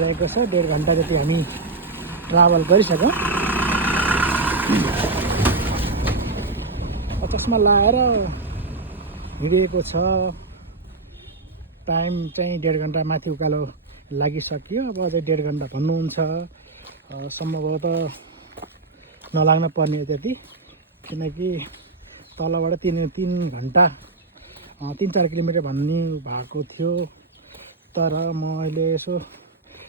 रहेको छ 1.5 घन्टा जति हामी ट्राभल गरिसक्यौँ। चस्मा लाएर हिँडेको छ। टाइम चाहिँ 1.5 घन्टा माथि उकालो लागिसक्यो। अब अझै 1.5 घन्टा भन्नुहुन्छ। सम्भवतः नलाग्न पर्ने त्यति, किनकि तलबाट 3 घन्टा 3-4 किलोमिटर भन्ने भएको थियो। तर म अहिले यसो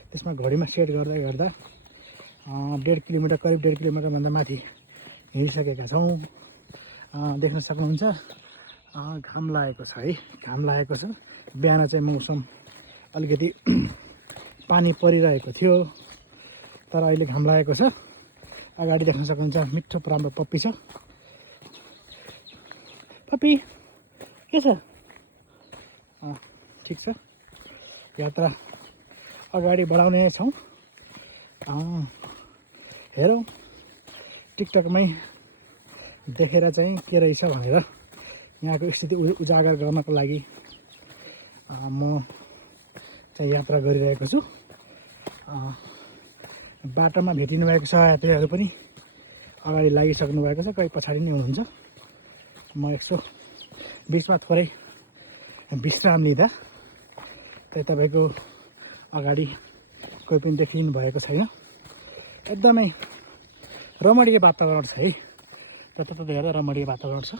त्यसमा घडीमा सेट गर्दा 1.5 किलोमिटर, करिब 1.5 किलोमिटरभन्दा माथि हिँडिसकेका छौँ। देख्न सक्नुहुन्छ घाम लागेको छ है, घाम लागेको छ। बिहान चाहिँ मौसम अलिकति पानी परिरहेको थियो, तर अहिले घाम लागेको छ। अगाडि देख्न सक्नुहुन्छ मिठो राम्रो पप्पी छ। पप्पी के छ? ठिक छ, यात्रा अगाडि बढाउने छौँ। हेरौँ टिकटकमै देखेर चाहिँ के रहेछ भनेर यहाँको स्थिति उजागर गर्नको लागि म चाहिँ यात्रा गरिरहेको छु। बाटोमा भेटिनु भएको छ यात्रीहरू पनि अगाडि लागिसक्नु भएको छ, कोही पछाडि नै हुनुहुन्छ। म यसो बिचमा थोरै विश्राम लिँदा त्यही तपाईँको अगाडि कोही पनि देखिनु भएको छैन। एकदमै रमणीय वातावरण छ है, जताततै हेर्दा रमणीय वातावरण छ।